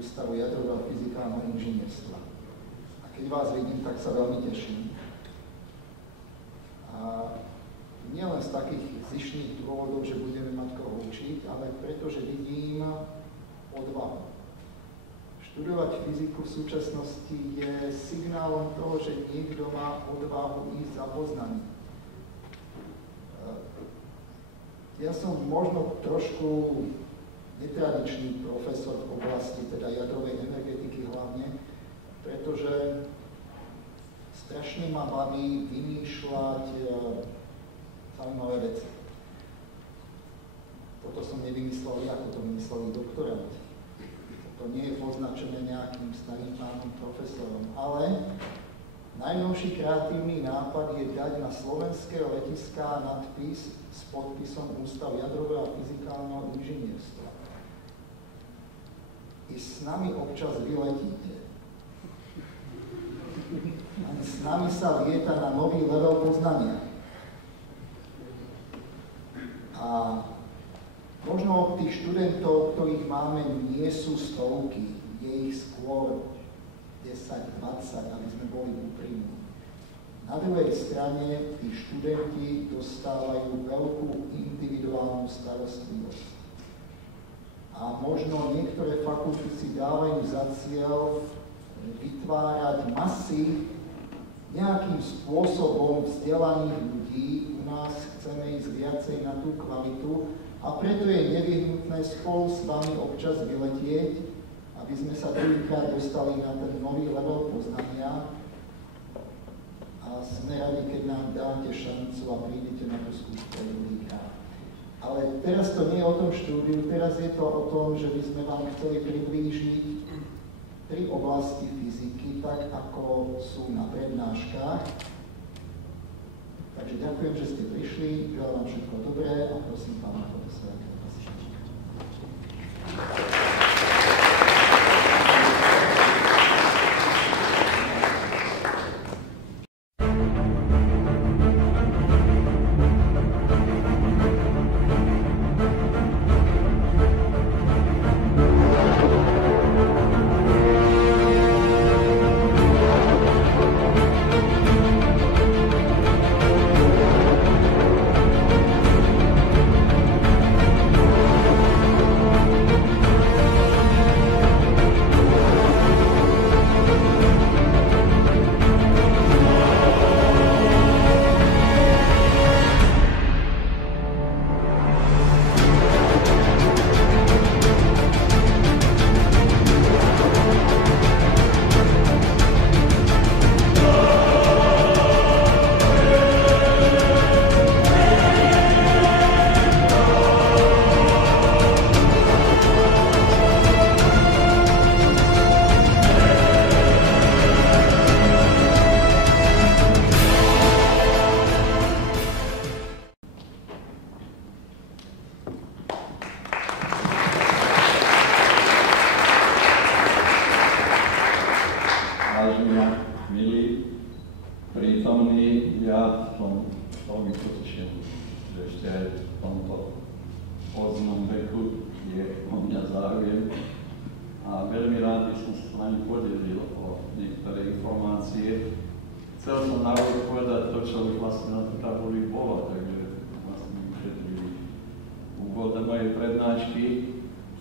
Ústavu jadrového a fyzikálneho inžinierstva. A keď vás vidím, tak sa veľmi teším. A nielen z takých zištných dôvodov, že budeme mať koho učiť, ale pretože vidím odvahu. Študovať fyziku v súčasnosti je signálom toho, že niekto má odvahu ísť za poznaním. Ja som možno trošku netradičný profesor v oblasti teda jadrovej energetiky hlavne, pretože strašne ma baví vymýšľať zaujímavé veci. Toto som nevymyslel ja, ako to vymysleli doktoranti. To nie je poznačené nejakým starým pánom profesorom, ale najnovší kreatívny nápad je dať na slovenské letiská nadpis s podpisom Ústav jadrového a fyzikálneho inžinierstva. I s nami občas vyletíte. Ani s nami sa lieta na nový level poznania. A možno tých študentov, ktorých máme, nie sú stovky, je ich skôr 10, 20, aby sme boli úprimní. Na druhej strane tí študenti dostávajú veľkú individuálnu starostlivosť. A možno niektoré fakulty si dávajú za cieľ vytvárať masy nejakým spôsobom vzdelaných ľudí. U nás chceme ísť viacej na tú kvalitu a preto je nevyhnutné spolu s vami občas vyletieť, aby sme sa druhýkrát dostali na ten nový level poznania. A sme radi, keď nám dáte šancu a prídete na tú skúšku druhýkrát. Ale teraz to nie je o tom štúdiu, teraz je to o tom, že by sme vám chceli priblížiť 3 oblasti fyziky, tak ako sú na prednáškach. Takže ďakujem, že ste prišli, želám vám všetko dobré a prosím pána profesora.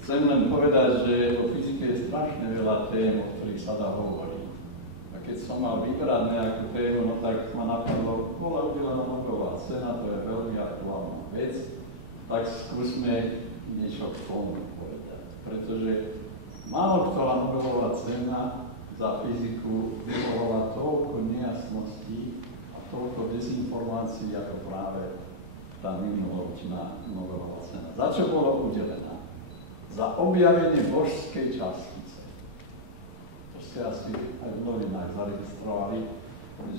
Chcem len povedať, že o fyzike je strašne veľa tém, o ktorých sa dá hovoriť. A keď som mal vybrať nejakú tému, no tak ma napadlo, bola udelená Nobelová cena, to je veľmi aktuálna vec, tak skúsme niečo k tomu povedať. Pretože málo ktorá Nobelová cena za fyziku vyvolala toľko nejasností a toľko dezinformácií, ako práve tá minuloročná Nobelová cena. Za čo bola udelená? Za objavenie božskej častice. To ste asi aj v novinách zaregistrovali.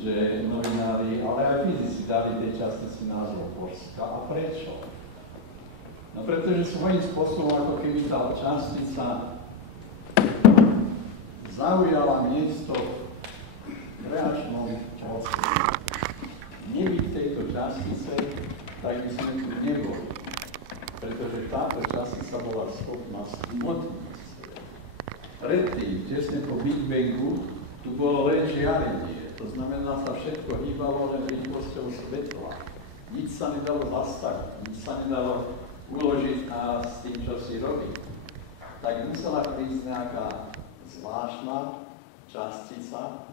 že novinári, ale aj fyzici dali tej častici názov božská. A prečo? No pretože svojím spôsobom, ako keby tá častica zaujala miesto v kreačnom prostredí. Nebyť tejto častice, tak by sme tu neboli. Pretože táto častica bola schopná smotniť svet. Predtým, tesne po Big Bangu, tu bolo len žiarenie. To znamená, sa všetko hýbalo len rýchlosťou svetla. Nič sa nedalo zastaviť, nič sa nedalo uložiť a s tým, čo si robí. Tak musela prísť nejaká zvláštna častica,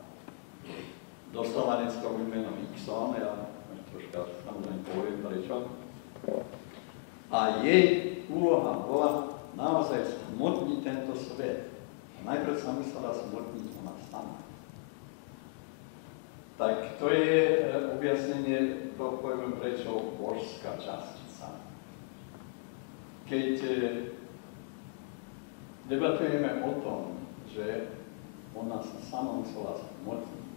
dostala dneska už meno Higson, ja troška samozrejme poviem prečo. A jej úloha bola naozaj smotniť tento svet. A najprv sa musela smotniť ona sama. Tak to je objasnenie, to poviem prečo božská častica. Keď debatujeme o tom, že ona sa sama musela smotniť,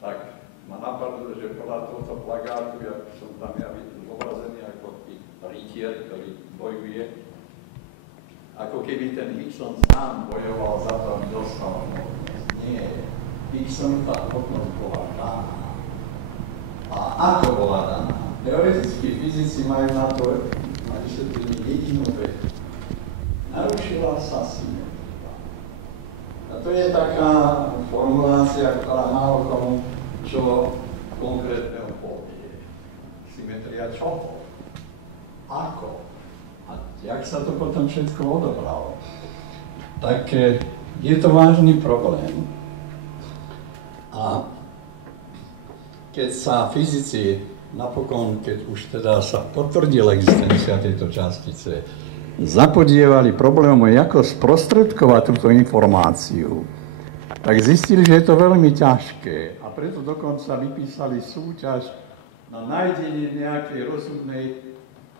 tak ma napadlo, že podľa tohto plagátu, ja som tam ja zobrazený ako rytier, ktorý bojuje, ako keby ten Higson sám bojoval za to, aby dostal hmotnosť. Nie. Higson tá hmotnosť bola daná. A ako bola daná? Teoretickí fyzici majú na to vysvetlenie jedinú vetu. Narušila sa symetria. A to je taká formulácia, ktorá málo komu čo konkrétneho povie. Symetria čoho? Ako? A jak sa to potom všetko odobralo? Tak je to vážny problém. A keď sa fyzici napokon, keď už teda sa potvrdila existencia tejto častice, zapodievali problémom, ako sprostredkovať túto informáciu, tak zistili, že je to veľmi ťažké. A preto dokonca vypísali súťaž na nájdenie nejakej rozumnej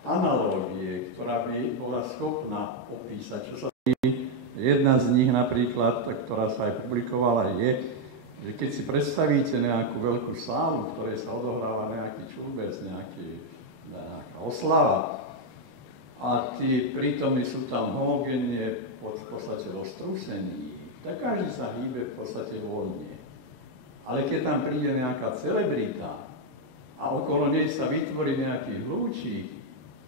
analógie, ktorá by bola schopná opísať, čo sa deje. Jedna z nich napríklad, ktorá sa aj publikovala, je, že keď si predstavíte nejakú veľkú sálu, v ktorej sa odohráva nejaký čurbec, nejaká oslava, a tí prítomní sú tam homogénne v podstate roztrúsení, tak každý sa hýbe v podstate voľne. Ale keď tam príde nejaká celebrita a okolo nej sa vytvorí nejaký hľúčik,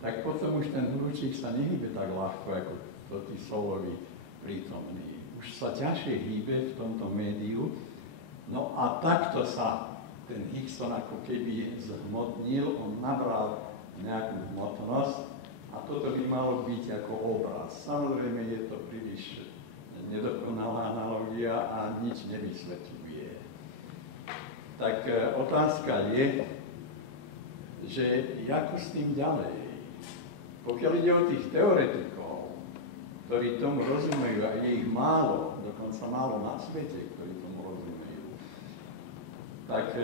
tak potom už ten hľúčik sa nehýbe tak ľahko, ako to tí soloví prítomní. Už sa ťažšie hýbe v tomto médiu. No a takto sa ten Higson ako keby zhmotnil, on nabral nejakú hmotnosť a toto by malo byť ako obraz. Samozrejme je to príliš nedokonalá analogia a nič nevysvetľuje. Tak otázka je, že ako s tým ďalej? Pokiaľ ide o tých teoretikov, ktorí tomu rozumejú, a je ich málo, dokonca málo na svete, ktorí tomu rozumejú, tak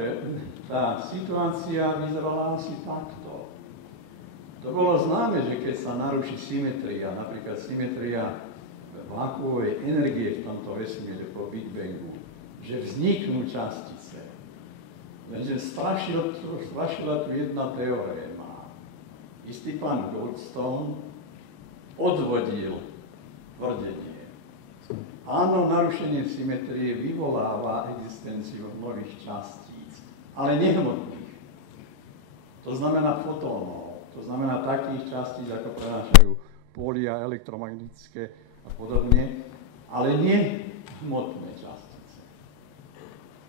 tá situácia vyzerala asi takto. To bolo známe, že keď sa naruší symetria, napríklad symetria vákuovej energie v tomto vesmíre po Big Bangu, že vzniknú častice. Lenže strašila tu jedna teoréma. Istý pán Goldstone odvodil tvrdenie. Áno, narušenie symetrie vyvoláva existenciu nových častíc, ale nehmotných. To znamená fotónov, to znamená takých častíc, ako prenášajú pólia elektromagnetické a podobne, ale nie hmotné častice.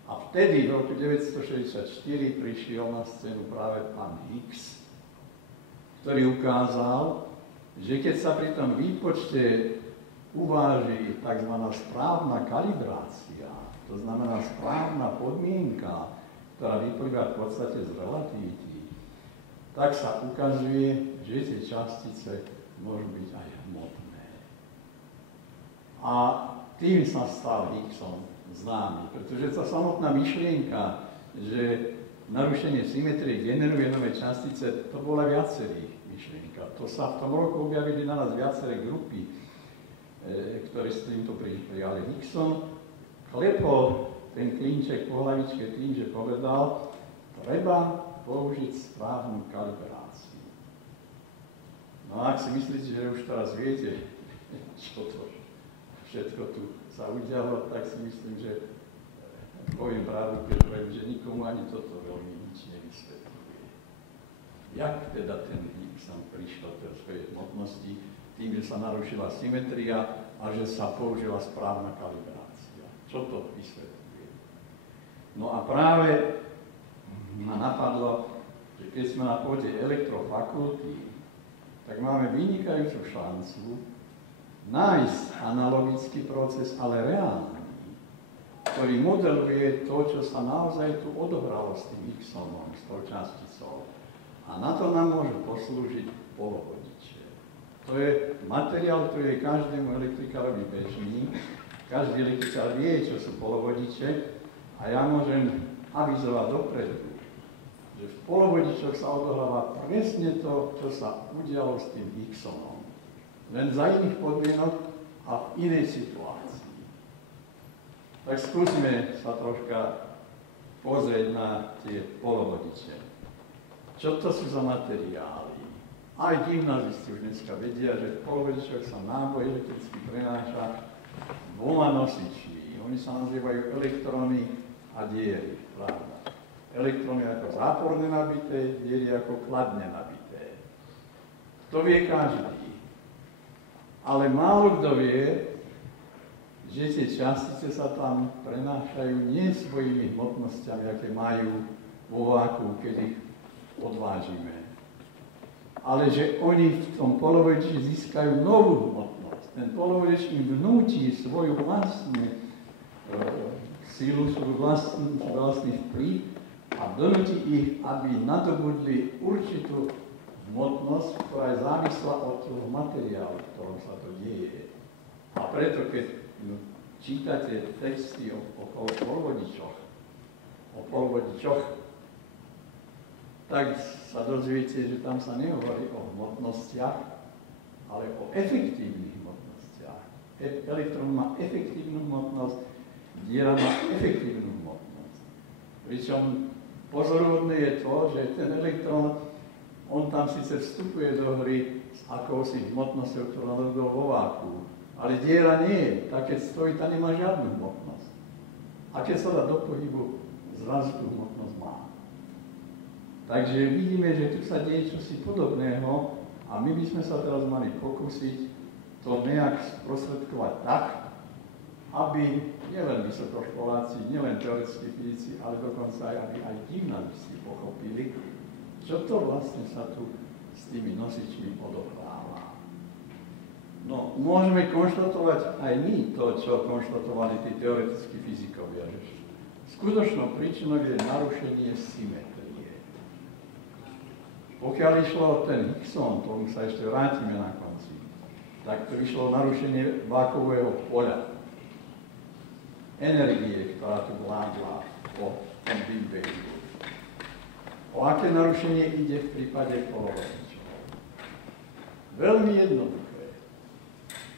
A vtedy v roku 1964 prišiel na scénu práve pán Higgs, ktorý ukázal, že keď sa pri tom výpočte uváži tzv. Správna kalibrácia, to znamená správna podmienka, ktorá vyplýva v podstate z relativity, tak sa ukazuje, že tie častice môžu byť aj hmotné. A tým sa stal Higgson známy, pretože tá samotná myšlienka, že narušenie symetrie generuje nové častice, to bola viacerých myšlienka. To sa v tom roku objavili na nás viaceré grupy, ktoré s týmto prišli. Ale Higgson klepol ten klinček po hlavičke tým, že povedal, treba použiť správnu kalibráciu. No a ak si myslíte, že už teraz viete, čo to všetko tu sa udialo, tak si myslím, že poviem pravdu, keď poviem, že nikomu ani toto veľmi nič nevysvetľuje. Jak teda ten Higson prišiel do svojej hmotnosti tým, že sa narušila symetria a že sa použila správna kalibrácia. Čo to vysvetľuje? No a práve ma napadlo, že keď sme na pôde elektrofakulty, tak máme vynikajúcu šancu nájsť analogický proces, ale reálny, ktorý modeluje to, čo sa naozaj tu odohralo s tým Higsonom, s tou časticou. A na to nám môžu poslúžiť polovodiče. To je materiál, ktorý je každému elektrikárovi bežný. Každý elektrikár vie, čo sú polovodiče a ja môžem avizovať dopredu, že v polovodičoch sa odohráva presne to, čo sa udialo s tým Higsonom. Len za iných podmienok a v inej situácii. Tak skúsme sa troška pozrieť na tie polovodiče. Čo to sú za materiály? Aj gymnazisti už dneska vedia, že v polovodičoch sa náboj elektricky prenáša dvoma nosičmi. Oni sa nazývajú elektróny a diery, pravda. Elektróny ako záporne nabité, diery ako kladne nabité. To vie každý. Ale málo kto vie, že tie častice sa tam prenášajú nie svojimi hmotnosťami, aké majú vo váku, keď ich odvážime. Ale že oni v tom polovodiči získajú novú hmotnosť. Ten polovodič im vnúti svoju vlastnú sílu, svoj vlastný vplyv a donúti ich, aby nadobudli určitú hmotnosť, ktorá je závislá od toho materiálu, v ktorom sa to deje. A preto, keď čítate texty o polovodičoch, tak sa dozviete, že tam sa nehovorí o hmotnostiach, ale o efektívnych hmotnostiach. Elektrón má efektívnu hmotnosť, diera má efektívnu hmotnosť. Pričom pozoruhodné je to, že ten elektrón on tam síce vstupuje do hry s akousi hmotnosťou, ktorá nadobudol vo váku, ale diera nie je. Tak keď stojí, tá nemá žiadnu hmotnosť. A keď sa dá do pohybu, zrazu tú hmotnosť má. Takže vidíme, že tu sa deje čosi podobného a my by sme sa teraz mali pokúsiť to nejak sprostredkovať tak, aby nielen vysokoškoláci, nielen teoretickí fyzici, ale dokonca aj gymnazisti pochopili, čo to vlastne sa tu s tými nosičmi odohráva. No, môžeme konštatovať aj my to, čo konštatovali tí teoretickí fyzikovia, že skutočnou príčinou je narušenie symetrie. Pokiaľ išlo o ten Higson, tomu sa ešte vrátime na konci, tak to išlo o narušenie vákového poľa. Energie, ktorá tu vládla po tom Big Bangu. O aké narušenie ide v prípade polovodičov? Veľmi jednoduché.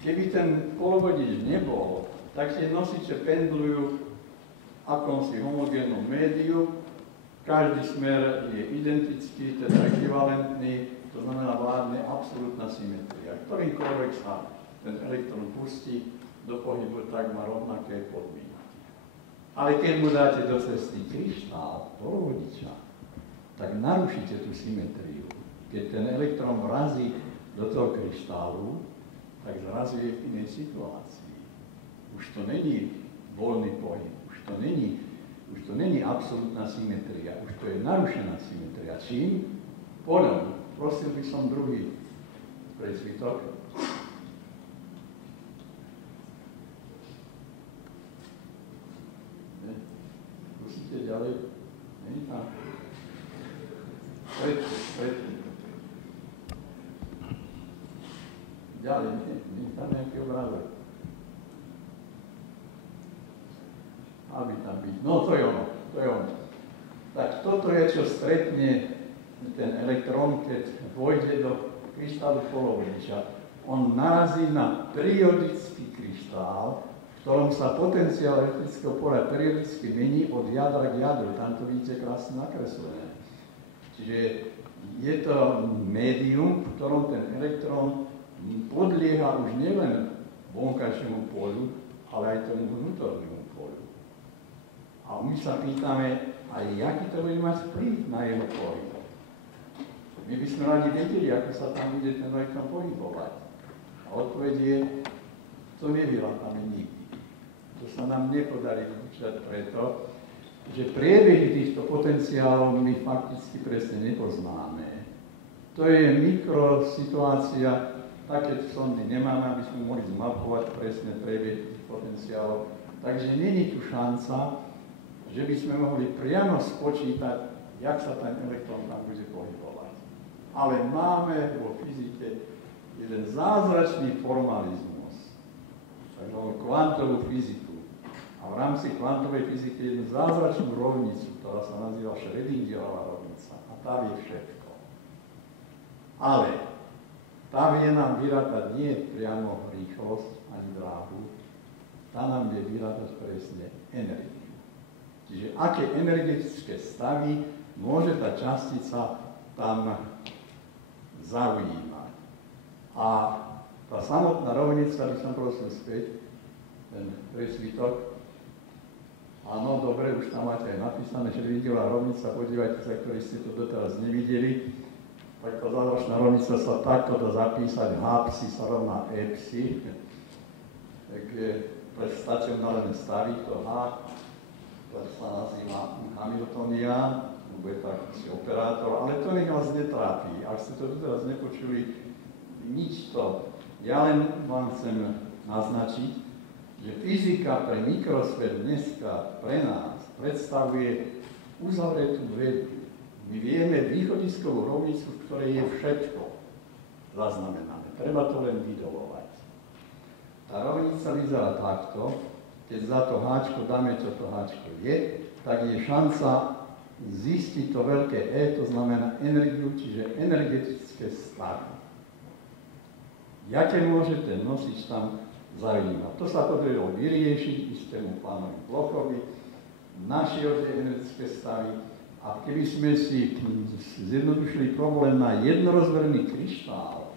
Keby ten polovodič nebol, tak tie nosiče pendlujú v akomsi homogénnom médiu, každý smer je identický, teda ekvivalentný, to znamená vládne absolútna symetria. Ktorýmkoľvek sa ten elektrón pustí do pohybu, tak má rovnaké podmienky. Ale keď mu dáte do cesty kryštál polovodiča, tak narušíte tú symetriu. Keď ten elektrón vrazí do toho kryštálu, tak zrazu je v inej situácii. Už to není voľný pohyb, už to není absolútna symetria, už to je narušená symetria. Čím? Poľom. Prosil by som druhý presvitok. Skúsite ďalej. Není tam. Predtým. Ďalej, nie tam nejaký obrázok. Mal by tam byť. No to je ono. Tak toto je, čo stretne ten elektrón, keď vojde do kryštálu polovodiča. On narazí na periodický kryštál, v ktorom sa potenciál elektrického poľa periodicky mení od jadra k jadru. Tam to vidíte krásne nakreslené. Čiže je to médium, v ktorom ten elektrón podlieha už nielen vonkajšiemu poľu, ale aj tomu vnútornému poľu. A my sa pýtame, aj aký to bude mať vplyv na jeho pohyb. My by sme radi vedeli, ako sa tam bude ten elektrón pohybovať. A odpoveď je, to nevyrábame nikdy. To sa nám nepodarí vyučať preto, že priebehy týchto potenciálov my fakticky presne nepoznáme. To je mikrosituácia, také sondy nemáme, aby sme mohli zmapovať presne priebeh tých potenciálov. Takže není tu šanca, že by sme mohli priamo spočítať, jak sa ten elektrón tam bude pohybovať. Ale máme vo fyzike jeden zázračný formalizmus, takzvanú kvantovú fyziku. A v rámci kvantovej fyziky jednu zázračnú rovnicu, ktorá sa nazýva Schrödingerová rovnica. A tá vie všetko. Ale tá vie nám vyrátať nie priamo rýchlosť ani dráhu, tá nám vie vyrátať presne energiu. Čiže aké energetické stavy môže tá častica tam zaujímať. A tá samotná rovnica, by som prosil späť, ten presvitok, áno, dobre, už tam máte aj napísané, že Schrödingerová rovnica, podívajte sa, ktorí ste to doteraz nevideli, tak tá zázračná rovnica sa takto dá zapísať, H psi sa rovná E psi, tak pre stacionárne stavy to H, to sa nazýva Hamiltonian, bude to akýsi operátor, ale to nech vás netrápi. Ak ste to teraz nepočuli, nič to. Ja len vám chcem naznačiť, že fyzika pre mikrosfér dneska pre nás predstavuje uzavretú vedu. My vieme východiskovú rovnicu, v ktorej je všetko zaznamenané. Treba to len vydolovať. Tá rovnica vyzerá takto. Keď za to háčko dáme, čo to háčko je, tak je šanca zistiť to veľké E, to znamená energiu, čiže energetické stavy. Jaké môže ten nosič tam zaujímať? To sa podarilo vyriešiť istému pánovi Blochovi, našiel tie energetické stavy a keby sme si zjednodušili problém na jednorozmerný kryštál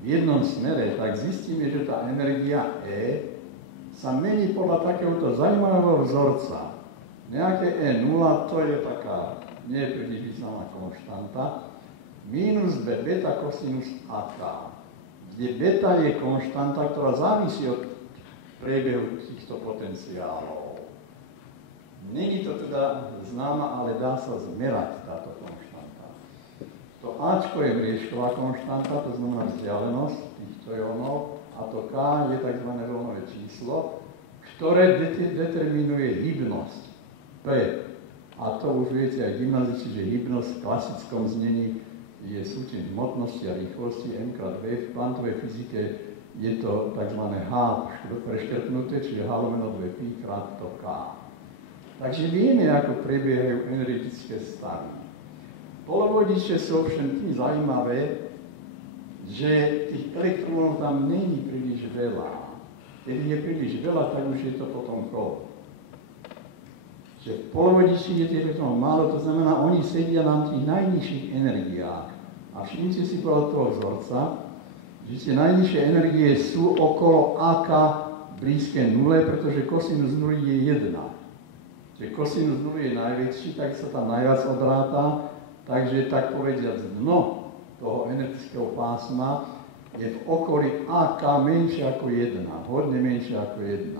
v jednom smere, tak zistíme, že tá energia E sa mení podľa takéhoto zaujímavého vzorca. Nejaké E0, to je taká nepríliš významná konštanta, minus B, beta kosinus AK, kde beta je konštanta, ktorá závisí od priebehu týchto potenciálov. Není to teda známa, ale dá sa zmerať táto konštanta. To Ačko je mriežková konštanta, to znamená vzdialenosť týchto jónov, a to K je tzv. Vlnové číslo, ktoré determinuje hybnosť P. A to už viete aj gymnazisti, že hybnosť v klasickom znení je súčin hmotnosti a rýchlosti m krát v. V kvantovej fyzike je to tzv. H preškrtnuté, čiže H lomeno 2π krát to K. Takže vieme, ako prebiehajú energetické stavy. Polovodiče sú ovšem tým zaujímavé, že tých elektrónov tam není príliš veľa. Keď je príliš veľa, tak už je to potom kolo. Že v polovodiči je tých elektrónov málo, to znamená, oni sedia na tých najnižších energiách. A všimnite si podľa toho vzorca, že tie najnižšie energie sú okolo AK blízke nule, pretože kosinus nuly je 1. Čiže kosinus nuly je najväčší, tak sa tam najviac odráta, takže tak povediac dno toho energetického pásma je v okolí AK menšie ako 1, hodne menšie ako 1.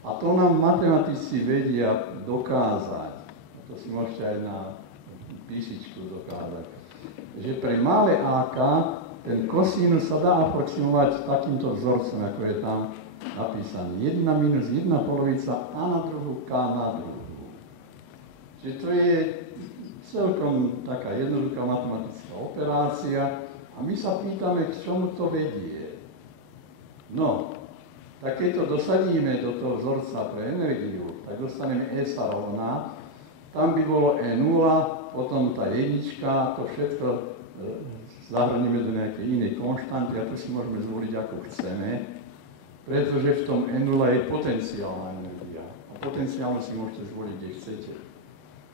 A to nám matematici vedia dokázať, a to si môžete aj na písičku dokázať, že pre malé AK ten kosinus sa dá aproximovať takýmto vzorcom, ako je tam napísaný. 1 minus 1 polovica A na druhu, K na druhu. Čiže to je celkom taká jednoduchá matematická operácia a my sa pýtame, k čomu to vedie. No, tak keď to dosadíme do toho vzorca pre energiu, tak dostaneme E sa rovná, tam by bolo E0, potom tá jednička, to všetko zahrníme do nejakej inej konštanty a to si môžeme zvoliť ako chceme. pretože v tom N0 je potenciálna energia. A potenciálne si môžete zvoliť, kde chcete.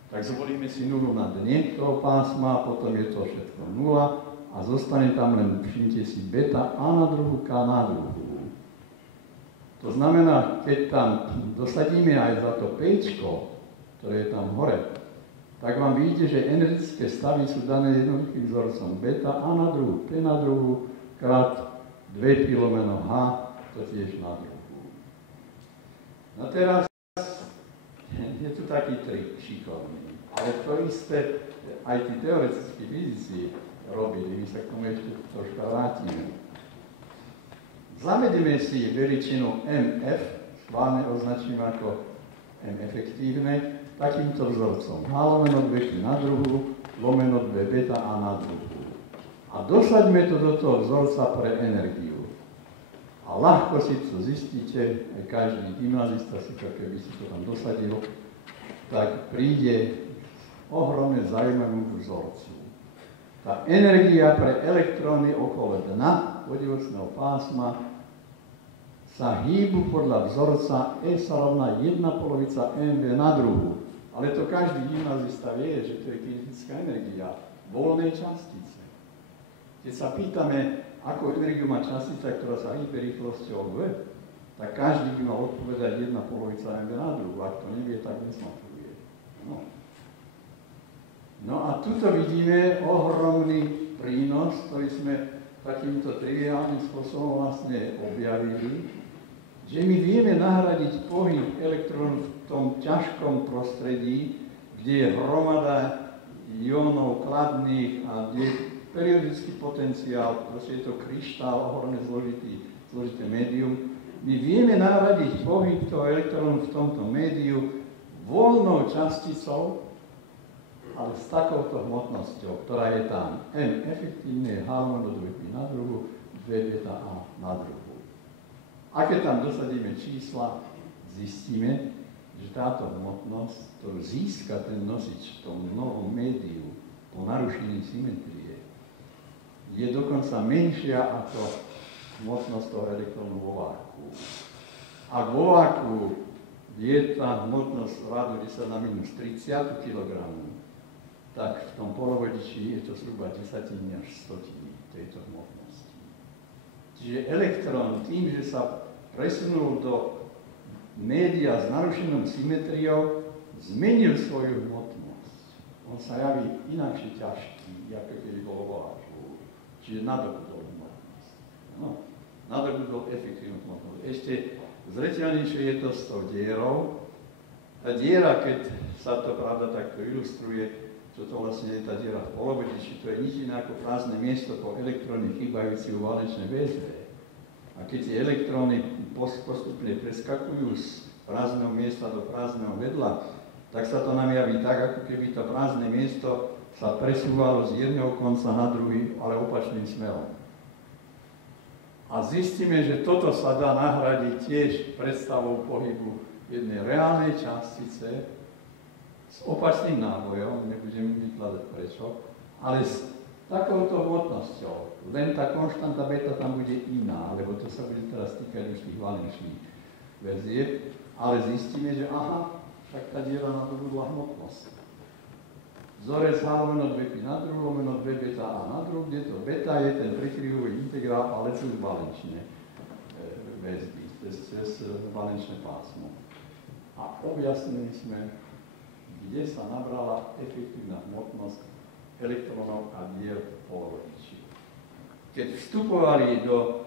Tak zvolíme si nulu na dne toho pásma, potom je to všetko nula a zostane tam len, všimte si, beta A na druhu, K na druhu. To znamená, keď tam dosadíme aj za to Pčko, ktoré je tam hore, tak vám vidíte, že energetické stavy sú dané jednoduchým vzorcom beta A na druhu, P na druhu, krát 2 pi lomeno H, to tiež na druhu. No teraz je tu taký trik šikovný, ale to isté aj tí teoretickí fyzici robili, my sa k tomu ešte troška vrátime. Zavedeme si veličinu MF, schválne označím ako M efektívne, takýmto vzorcom. H lomeno 2 pi na druhu, lomeno 2 beta A na druhu. A dosaďme to do toho vzorca pre energiu. A ľahko si to zistíte, aj každý gymnazista si to, keby si to tam dosadil, tak príde ohromne zaujímavému vzorcu. Tá energia pre elektróny okolo dna vodivocného pásma sa hýbu podľa vzorca E sa rovná 1/2 mV na druhu. Ale to každý gymnazista vie, že to je kinetická energia voľnej častice. Keď sa pýtame, akú energiu má častica, ktorá sa hýbe rýchlosťou v, tak každý by mal odpovedať 1/2 mV na druhu. Ak to nevie, tak nesmatruje. No a tuto vidíme ohromný prínos, ktorý sme takýmto triviálnym spôsobom vlastne objavili, že my vieme nahradiť pohyb elektrónov v tom ťažkom prostredí, kde je hromada iónov kladných a kde je periodický potenciál, proste je to kryštál, ohromne zložité médium. My vieme nahradiť pohyb toho elektrónu v tomto médiu voľnou časticou, ale s takouto hmotnosťou, ktorá je tam M efektívne, H lomeno 2 pi na druhu, 2 beta A na druhu. A keď tam dosadíme čísla, zistíme, že táto hmotnosť, ktorú získa ten nosič v tom novom médiu po narušení symetrie, je dokonca menšia ako hmotnosť toho elektrónu vo váku. Ak vo váku je tá hmotnosť radu 10 na minus 30 kg, tak v tom polovodiči je to zhruba 10 až 100 tejto hmotnosti. Čiže elektrón tým, že sa presunul do média s narušenou symetriou, zmenil svoju hmotnosť. On sa javí inakšie ťažký, ako keby bol vo váku. Čiže nadobudol hmotnosť. No, nadobudol efektívnu hmotnosť. Ešte zreteľnejšie je to s tou dierou. Tá diera, keď sa to pravda takto ilustruje, čo to vlastne je tá diera v polovodiči, to je nič iné ako prázdne miesto po elektróny chýbajúci v valečnej väzbe. A keď tie elektróny postupne preskakujú z prázdneho miesta do prázdneho vedla, tak sa to nám javí tak, ako keby to prázdne miesto sa presúvalo z jedného konca na druhý, ale opačným smerom. A zistíme, že toto sa dá nahradiť tiež predstavou pohybu jednej reálnej častice, s opačným nábojom, nebudem vykladať prečo, ale s takouto hmotnosťou. Len tá konštanta beta tam bude iná, lebo to sa bude teraz týkať už tých valenčných verzieb, ale zistíme, že aha, však tá diera nadobudla hmotnosť. Vzorec H lomeno 2 pi na druhu, lomeno 2 beta A na druhu, kde to beta je ten prekryvový integrál, ale cez valenčné väzby, cez valenčné pásmo. A objasnili sme, kde sa nabrala efektívna hmotnosť elektrónov a dier v polovodiči. Keď vstupovali do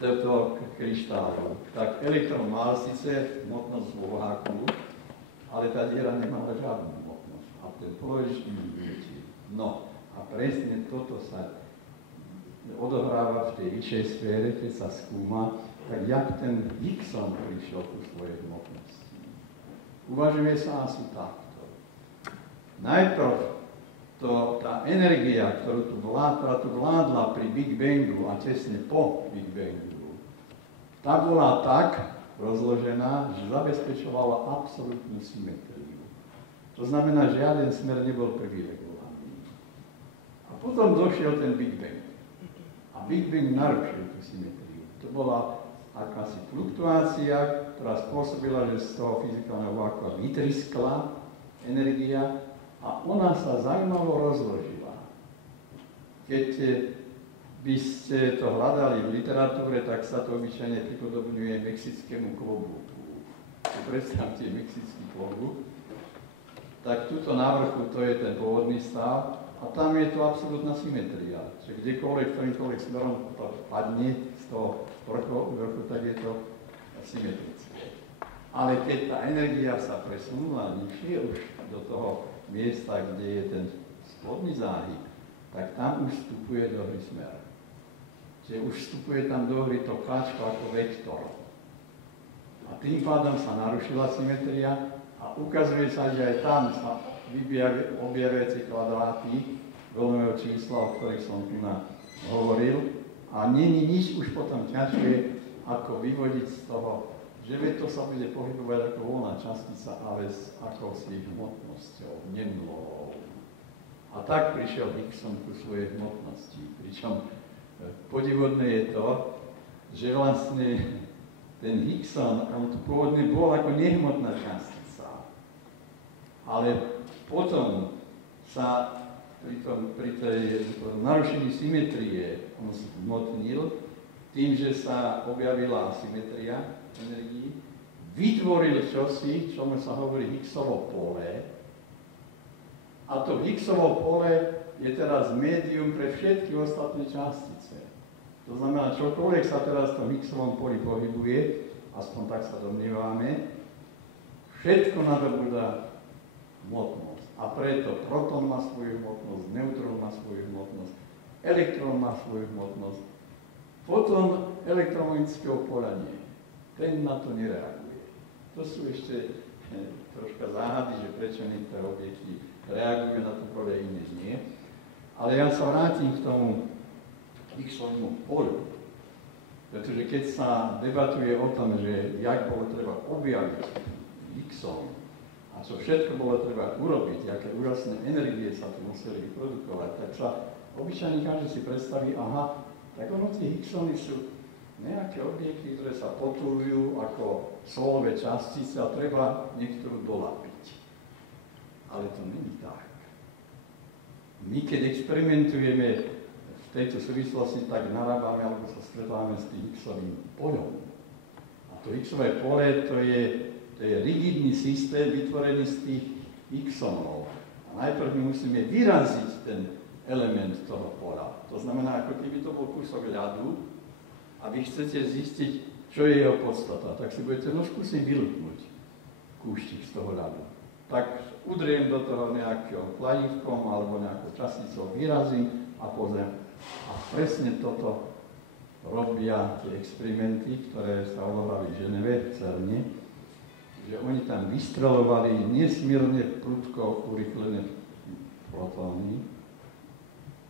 tohto kryštálu, tak elektrón mal síce hmotnosť vo váku, ale tá diera nemala žiadnu hmotnosť. A ten polovodič ju využil. No a presne toto sa odohráva v tej vyššej sfére, keď sa skúma, tak jak ten Higgson prišiel ku svojej hmotnosti. Uvažuje sa asi tak. Najprv tá energia, ktorá tu vládla pri Big Bangu a tesne po Big Bangu, tá bola tak rozložená, že zabezpečovala absolútnu symetriu. To znamená, že žiaden smer nebol privilegovaný. A potom došiel ten Big Bang. A Big Bang narušil tú symetriu. To bola akási fluktuácia, ktorá spôsobila, že z toho fyzikálneho vákua vytriskla energia a ona sa zaujímavo rozložila. Keď by ste to hľadali v literatúre, tak sa to obyčajne pripodobňuje mexickému klobúku. Predstavte mexický klobúk, tak tuto na vrchu to je ten pôvodný stav a tam je to absolútna symetria. Čiže kdekoľvek, ktorýmkoľvek smerom to padne z toho vrchu, tak je to symetrické. Ale keď tá energia sa presunula nižšie už do toho miesta, kde je ten spodný záhyb, tak tam už vstupuje do hry smer. Čiže už vstupuje tam do hry to káčko ako vektor. A tým pádom sa narušila symetria a ukazuje sa, že aj tam sa objavia tie kvadráty voľného čísla, o ktorých som tu hovoril. A není nič už potom ťažšie, ako vyvodiť z toho, že to sa bude pohybovať ako voľná častica, ale s akousi hmotnosťou, nenulovou. A tak prišiel Higgson ku svojej hmotnosti. Pričom podivodné je to, že vlastne ten Higgson, on tu pôvodne bol ako nehmotná častica. Ale potom sa pri tej narušení symetrie on zhmotnil tým, že sa objavila asymetria energií, vytvoril čosi, čomu sa hovorí Higgsovo pole. A to Higgsovo pole je teraz médium pre všetky ostatné častice. To znamená, čokoľvek sa teraz v tom Higgsovom poli pohybuje, aspoň tak sa domnievame, všetko nadobúda hmotnosť. A preto proton má svoju hmotnosť, neutrón má svoju hmotnosť, elektrón má svoju hmotnosť. Potom elektromagnetického poľa nie. Ten na to nereaguje. To sú ešte troška záhady, že prečo niektoré objekty reagujú na to pole, iné nie. Ale ja sa vrátim k tomu Higgsovému polu. Pretože keď sa debatuje o tom, že jak bolo treba objaviť Higgson, a čo všetko bolo treba urobiť, aké úžasné energie sa tu museli vyprodukovať, tak sa obyčajne každý si predstaví, aha, tak ono tie Higgsony sú nejaké objekty, ktoré sa potulujú ako solové častice a treba niektorú dolapiť. Ale to není tak. My, keď experimentujeme v tejto súvislosti, tak narábame alebo sa stretávame s tým Higgsovým poľom. A to Higgsové pole, to je rigidný systém vytvorený z tých Higgsonov. A najprv my musíme vyraziť ten element toho pola. To znamená, ako keby to bol kúsok ľadu a vy chcete zistiť, čo je jeho podstata, tak si budete skúsiť vylúknuť kúštik z toho ľadu. Tak udriem do toho nejakým kladívkom alebo nejakou časticou, vyrazím a pozriem. A presne toto robia tie experimenty, ktoré sa odohrali v Ženeve, v Cerne, že oni tam vystreľovali nesmierne prudko urychlené protóny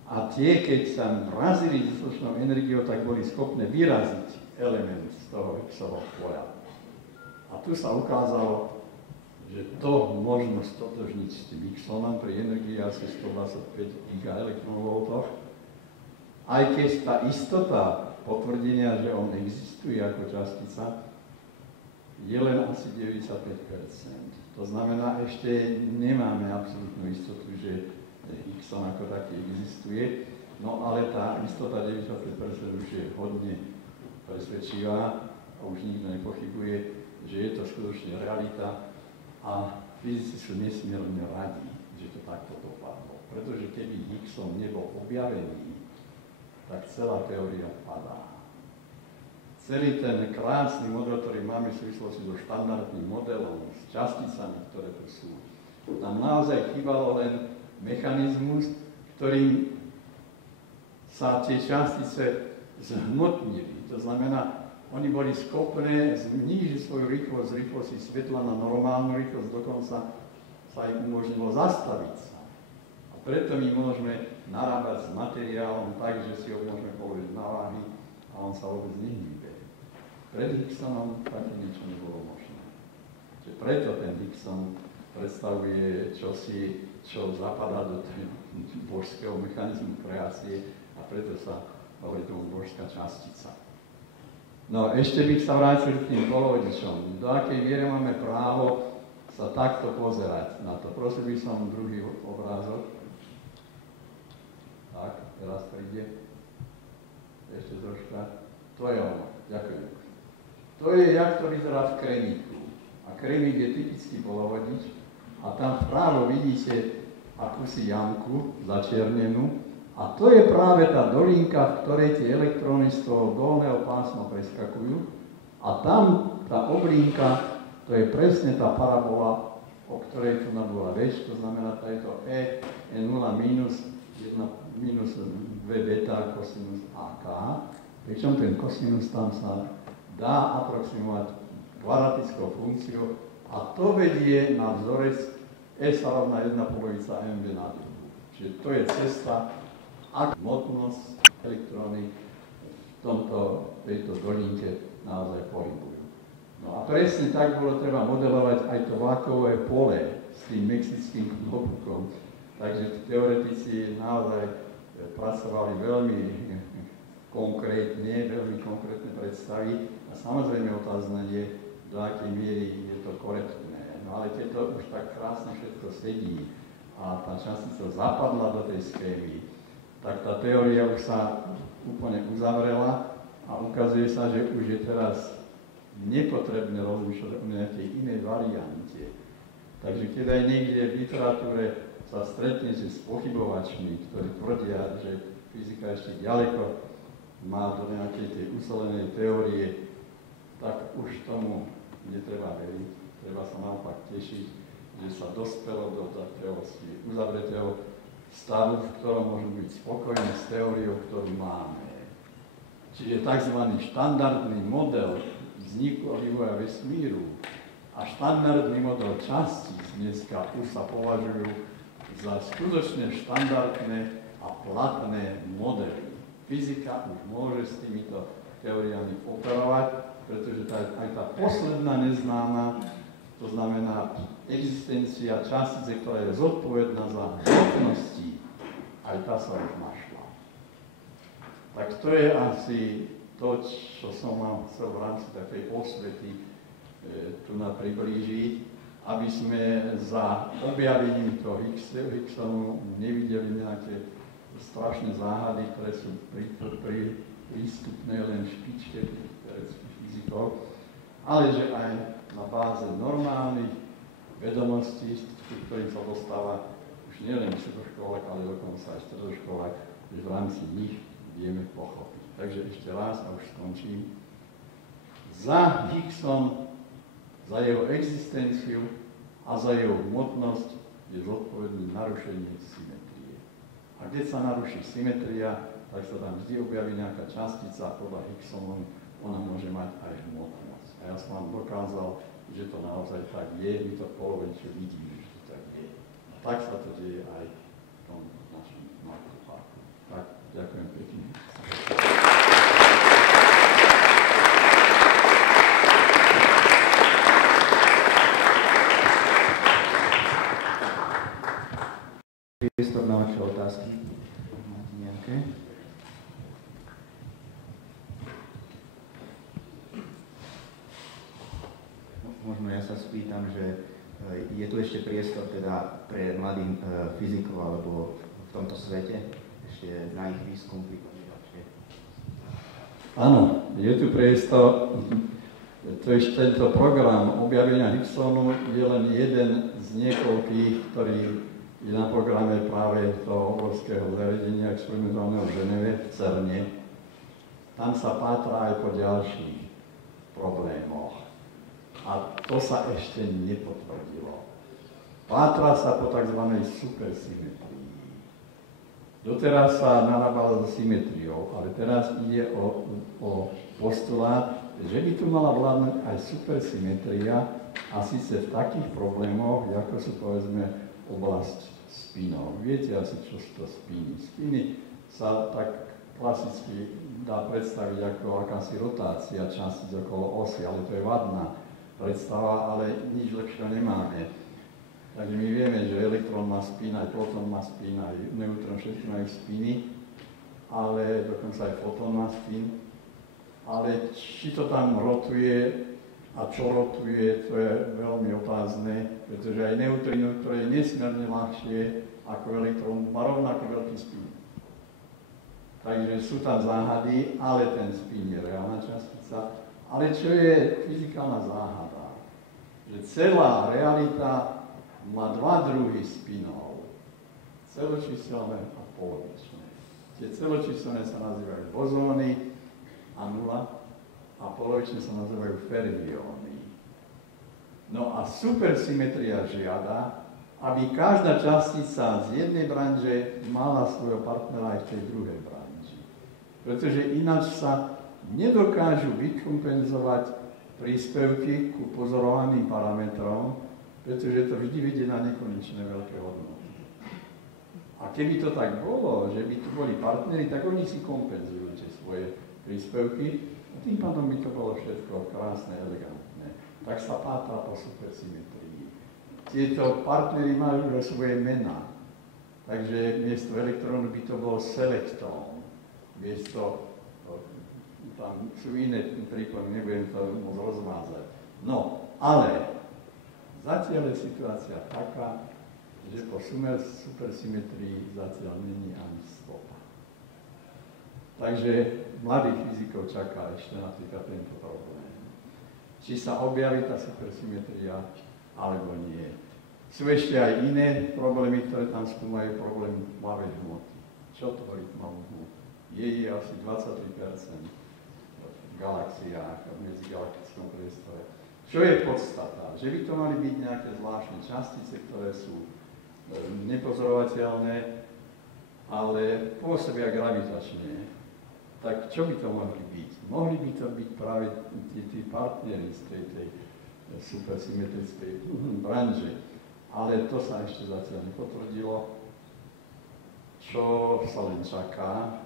a tie, keď sa mrazili so slušnou energiou, tak boli schopné vyraziť element z toho Higgsovho poľa. A tu sa ukázalo, že to možno stotožniť s tým Higgsonom pri energii asi 125 gigaelektronvoltoch, aj keď tá istota potvrdenia, že on existuje ako častica, je len asi 95%. To znamená, ešte nemáme absolútnu istotu, že Higgson ako taký existuje, no ale tá istota 95% už je hodne presvedčivá a už nikto nepochybuje, že je to skutočne realita a fyzici sú nesmierne radi, že to takto dopadlo. Pretože keby Higgson nebol objavený, tak celá teória padá. Celý ten krásny model, ktorý máme v súvislosti so štandardným modelom, s časticami, ktoré tu sú, tam naozaj chýbalo len mechanizmus, ktorým sa tie častice zhmotnili. To znamená, oni boli schopné znížiť svoju rýchlosť z rýchlosti svetla na normálnu rýchlosť, dokonca sa im umožnilo zastaviť sa. A preto my môžeme narábať s materiálom tak, že si ho môžeme položiť na váhy a on sa vôbec nehýbe. Pred Higgsonom také niečo nebolo možné. Čiže preto ten Higgson predstavuje čosi, čo zapadá do božského mechanizmu kreácie a preto sa hovorí tomu božská častica. No ešte bych sa vrátil k tým polovodičom. Do akej miere máme právo sa takto pozerať na to? Prosil by som druhý obrázok. Tak, teraz príde. Ešte troška. To je ono. Ďakujem. To je, jak to vyzerá v Kremíku. A Kremík je typický polovodič. A tam vpravo vidíte akúsi jamku začernenú. A to je práve tá dolinka, v ktorej tie elektróny z toho dolného pásma preskakujú. A tam tá oblinka, to je presne tá parabola, o ktorej tu bola reč, to znamená táto E0 minus 1 minus 2 beta kosinus AK, pričom ten kosinus tam sa dá aproximovať kvadratickou funkciou a to vedie na vzorec E sa rovná 1 polovica mv na druhu. Čiže to je cesta, ak hmotnosť elektróny v tejto dolinke naozaj pohybujú. No a presne tak bolo treba modelovať aj to vákové pole s tým mexickým klobúkom. Takže teoretici naozaj pracovali veľmi konkrétne predstavy a samozrejme otázne je, do akej miery je to korektné. No ale keď to už tak krásne všetko sedí a tá častica zapadla do tej schémy, tak tá teória už sa úplne uzavrela a ukazuje sa, že už je teraz nepotrebné rozmýšľať o nejakej inej variante. Takže keď aj niekde v literatúre sa stretnete s pochybovačmi, ktorí tvrdia, že fyzika ešte ďaleko má do nejakej tej uselenej teórie, tak už tomu netreba veriť. Treba sa naopak tešiť, že sa dospelo do takého uzavretého stavu, v ktorom môžeme byť spokojní s teóriou, ktorú máme. Čiže tzv. Štandardný model vzniku a vývoja vesmíru a štandardný model častíc dneska už sa považujú za skutočne štandardné a platné modely. Fyzika už môže s týmito teóriami operovať, pretože aj tá posledná neznáma, to znamená existencia častice, ktorá je zodpovedná za hmotnosti, aj tá sa už našla. Tak to je asi to, čo som vám chcel v rámci takej osvety tu priblížiť, aby sme za objavením toho Higgsonu nevideli nejaké strašné záhady, ktoré sú prístupné len špičke teoretických fyzikov, ale že aj na báze normálnych vedomostí, ktorým sa dostáva už nielen vysokoškolák, ale dokonca aj stredoškolák, že v rámci nich vieme pochopiť. Takže ešte raz, a už skončím. Za Higgson, za jeho existenciu a za jeho hmotnosť je zodpovedný narušenie symetrie. A keď sa naruší symetria, tak sa tam vždy objaví nejaká častica, podľa Higgsonu ona môže mať aj hmotnosť. A ja som vám dokázal, že to naozaj tak je, my to polovodiču vidíme, že to tak je. A tak sa to deje aj v tom našom makropáku. Tak, ďakujem pekne. Priestor na vaše otázky. Máte nejaké? Možno ja sa spýtam, že je tu ešte priestor teda pre mladých fyzikov alebo v tomto svete ešte na ich výskum pripočívačie? Áno, je tu priestor. Tento program objavenia Higgsonu je len jeden z niekoľkých, ktorý je na programe práve toho obrovského zariadenia experimentálneho v Ženeve, v CERNe. Tam sa pátra aj po ďalších problémoch. A to sa ešte nepotvrdilo. Pátra sa po tzv. Supersymetrii. Doteraz sa narábalo so symetriou, ale teraz ide o postulát, že by tu mala vládnuť aj supersymetria, a síce v takých problémoch, ako sú povedzme oblasť spinov. Viete asi, čo sú to spiny. Spiny sa tak klasicky dá predstaviť ako akási rotácia častíc okolo osy, ale to je vadná predstava, ale nič lepšieho nemáme. Takže my vieme, že elektrón má spin, aj proton má spin, aj neutrón, všetky majú spiny, ale dokonca aj fotón má spin. ale či to tam rotuje a čo rotuje, to je veľmi otázne, pretože aj neutrino, ktoré je nesmierne ľahšie ako elektrón, má rovnako veľký spin. Takže sú tam záhady, ale ten spin je reálna častica. Ale čo je fyzikálna záhada? Že celá realita má dva druhy spinov. Celočíselné a polovičné. Tie celočíselné sa nazývajú bozóny a nula a polovičné sa nazývajú fermióny. No a supersymetria žiada, aby každá častica z jednej branže mala svojho partnera aj v tej druhej branži. Pretože ináč sa nedokážu vykompenzovať príspevky ku pozorovaným parametrom, pretože to vždy vedie na nekonečné veľké hodnoty. A keby to tak bolo, že by tu boli partneri, tak oni si kompenzujú tie svoje príspevky a tým pádom by to bolo všetko krásne, elegantné. Tak sa pátra po supersymetrii. Tieto partneri majú svoje mená, takže miesto elektrónu by to bol selektón, miesto tam sú iné príklady, nebudem to môcť rozmázať. No, ale zatiaľ je situácia taká, že po supersymetrii zatiaľ není ani stopa. Takže mladých fyzikov čaká ešte napríklad tento problém. Či sa objaví tá supersymetria, alebo nie. Sú ešte aj iné problémy, ktoré tam skúmajú problém tmavej hmoty. Čo tvorí tmavú hmotu? Je asi 23% v galaxiách a v medzigalaktickom priestore. Čo je podstata? Že by to mali byť nejaké zvláštne častice, ktoré sú nepozorovateľné, ale pôsobia gravitačne. Tak čo by to mohli byť? Mohli by to byť práve tí partneri z tej supersymetrickej branže. Ale to sa ešte zatiaľ nepotvrdilo. Čo sa len čaká?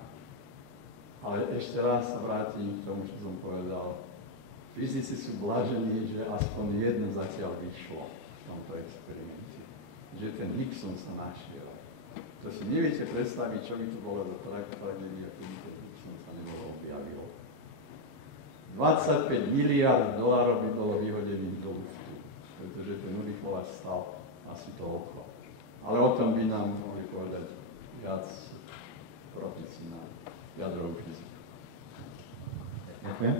Ale ešte raz sa vrátim k tomu, čo som povedal. Fyzici sú blažení, že aspoň jedno zatiaľ vyšlo v tomto experimente. Že ten Higgson sa našiel. To si neviete predstaviť, čo by to bolo za tragédia, keby ten Higgson sa nebolo objavil. 25 miliárd dolárov by bolo vyhodených do luftu, pretože ten urychlovač stal asi toľko. Ale o tom by nám mohli povedať viac profíci na jadrovú fyziku. Ďakujem.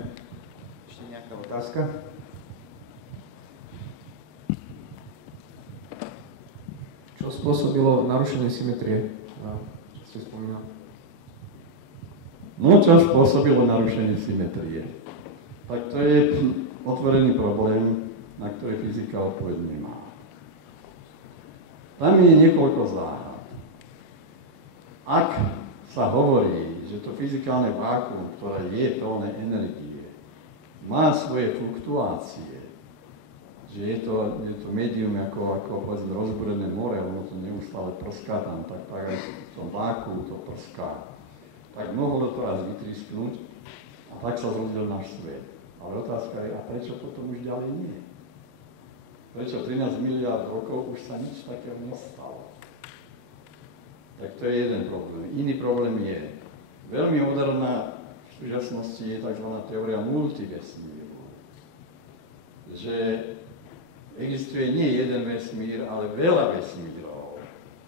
Ešte nejaká otázka? Čo spôsobilo narušenie symetrie? Čo ste spomínali? No, čo spôsobilo narušenie symetrie? Tak to je otvorený problém, na ktorý fyzika odpoveď nemá. Tam je niekoľko záhad. Ak sa hovorí, že to fyzikálne vákuum, ktoré je plné energie, má svoje fluktuácie, že je to médium ako povedzme rozbúrené more, ono to neustále prská tam, tak aj v tom vákuum to prská. Tak mohlo to raz vytrisknúť a tak sa zrodil náš svet. Ale otázka je, a prečo potom už ďalej nie? Prečo 13 miliárd rokov už sa nič takého nestalo? Tak to je jeden problém. Iný problém je, veľmi moderná v súčasnosti je tzv. Teória multivesmíru. Že existuje nie jeden vesmír, ale veľa vesmírov.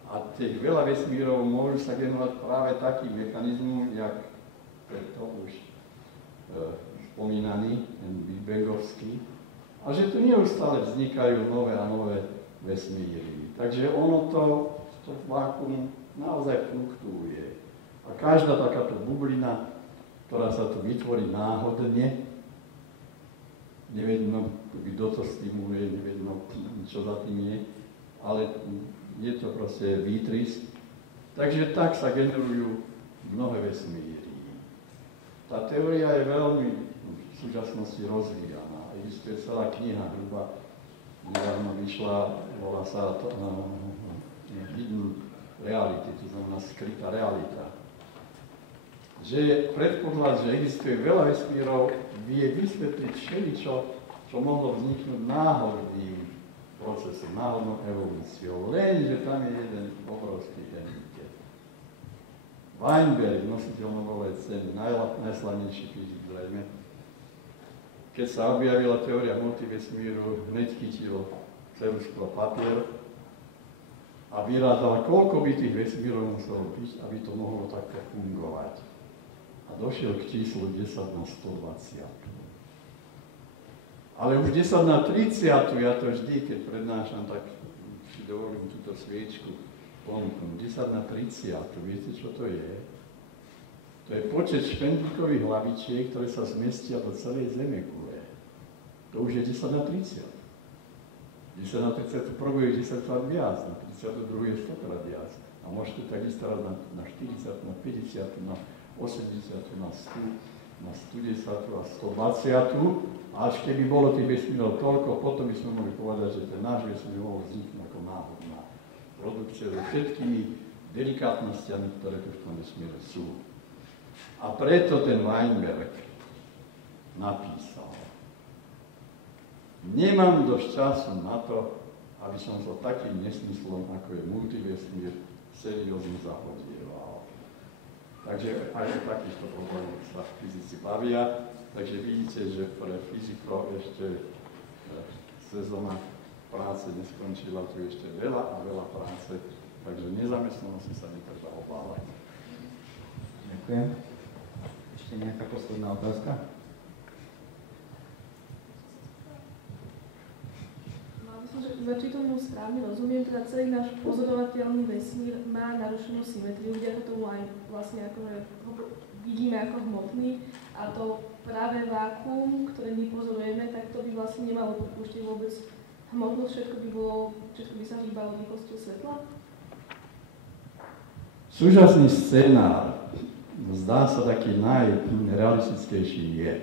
A tých veľa vesmírov môžu sa generovať práve taký mechanizmus, jak to už spomínaný, ten Big Bangovský. A že tu neustále vznikajú nové a nové vesmíry. Takže ono to vákuum naozaj fluktuje. A každá takáto bublina, ktorá sa tu vytvorí náhodne, nevedno, kto to stimuluje, nevedno, čo za tým je, ale je to proste výtrysk. Takže tak sa generujú mnohé vesmíry. Tá teória je veľmi v súčasnosti rozvíjaná. Existuje celá kniha, hruba, nedávno vyšla, volá sa to Hidden Reality, to znamená skrytá realita. Že predpoklad, že existuje veľa vesmírov, vie vysvetliť všeličo, čo mohlo vzniknúť náhodným procesom, náhodnou evolúciou. Lenže tam je jeden obrovský handicap. Weinberg, nositeľ Nobelovej ceny, najslavnejší fyzik zrejme, keď sa objavila teória hmoty vesmíru, hneď chytil ceruzku a papier a vyrádal, koľko by tých vesmírov muselo byť, aby to mohlo takto fungovať. A došiel k číslu 10 na 120. Ale už 10 na 30, ja to vždy, keď prednášam, tak si dovolím túto sviečku ponúknuť. 10 na 30, viete, čo to je? To je počet špendlíkových hlavičiek, ktoré sa zmestia do celej zemegule. To už je 10 na 30. 10 na 30 prvú je 10 krát viac, na 32 je 100 krát viac. A môžete takisto raz na 40, na 50, na 80, na 100, na 110 a 120. A až keby bolo tých vesmírov toľko, potom by sme mohli povedať, že ten náš vesmír mohol vzniknúť ako náhodná produkcia so všetkými delikátnostiami, ktoré tu v tom vesmíre sú. A preto ten Weinberg napísal: nemám dosť času na to, aby som sa takým nesmyslom, ako je multivesmír, seriózne zahodieval. Takže aj o takýchto problémoch sa fyzici bavia. Takže vidíte, že pre fyzikov ešte sezóna práce neskončila, tu ešte veľa a veľa práce, takže nezamestnanosti sa netreba obávať. Ďakujem. Ešte nejaká posledná otázka? Či tomu správne rozumiem, teda celý náš pozorovateľný vesmír má narušenú symetriu, vďaka tomu aj vlastne akože ho vidíme ako hmotný, a to práve vákuum, ktoré my pozorujeme, tak to by vlastne nemalo pripúšťať vôbec hmotnosť, všetko by sa hýbalo rýchlosťou svetla? Súčasný scenár, zdá sa taký najrealistickejší, je: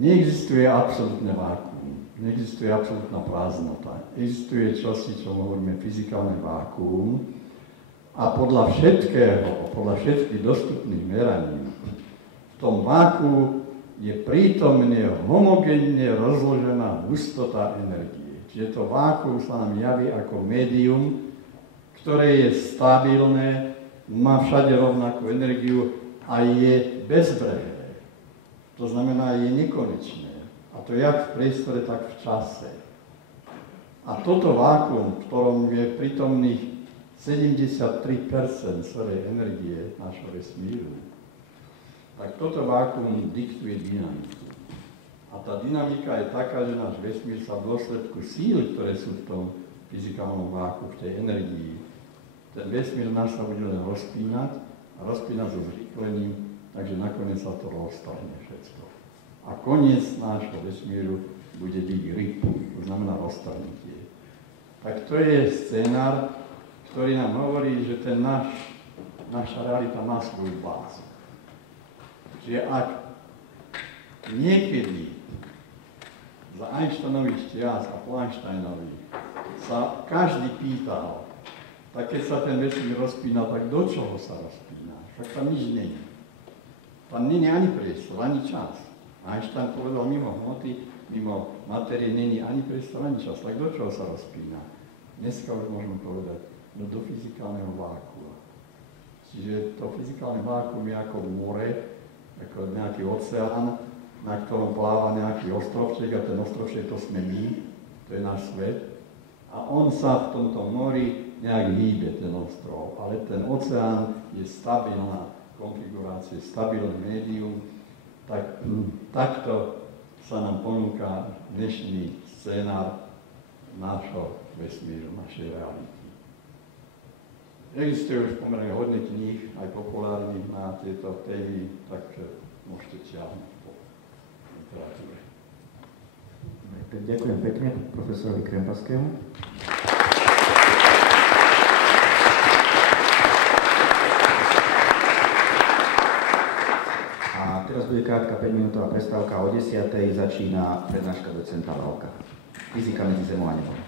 neexistuje absolútne vákuum, neexistuje absolútna prázdnota. Existuje čosi, čo hovoríme fyzikálne vákuum, a podľa všetkých dostupných meraní v tom vákuu je prítomne homogénne rozložená hustota energie. Čiže to vákuum sa nám javí ako médium, ktoré je stabilné, má všade rovnakú energiu a je bezbrehé. To znamená, je nekonečné. A to jak v priestore, tak v čase. A toto vákuum, v ktorom je prítomných 73% celej energie nášho vesmíru, tak toto vákuum diktuje dynamiku. A tá dynamika je taká, že náš vesmír sa v dôsledku síl, ktoré sú v tom fyzikálnom váku, v tej energii, ten vesmír náš sa bude len rozpínať so zrýchlením, takže nakoniec sa to roztrhne všetko. A koniec nášho vesmíru bude byť rip, to znamená roztrhnutie. Tak to je scenár, ktorý nám hovorí, že naša realita má svoju bázu. Čiže ak niekedy za Einsteinových čias a Plancksteinových sa každý pýtal, tak keď sa ten vesmír rozpína, tak do čoho sa rozpína? Však tam nič nie je. Tam nie je ani priestor, ani čas. Einstein povedal, mimo hmoty, mimo materie nie je ani priestor, ani čas. Tak do čoho sa rozpína? Dneska už môžeme povedať, no do fyzikálneho vákua. Čiže to fyzikálne vákuum je ako more, ako nejaký oceán, na ktorom pláva nejaký ostrovček a ten ostrovček to sme my, to je náš svet. A on sa v tomto mori nejak hýbe, ten ostrov, ale ten oceán je stabilná konfigurácia, stabilné médium, tak takto sa nám ponúka dnešný scénár nášho vesmíru, našej reality. Existuje už pomerne hodne kníh, aj populárnych na tieto témy, tak môžete ťahnuť po literatúre. Ďakujem pekne profesorovi Krempaskému. A teraz bude krátka 5-minútová prestávka, o 10:00 začína prednáška docenta Válka. Fyzika medzi zemou a nebom.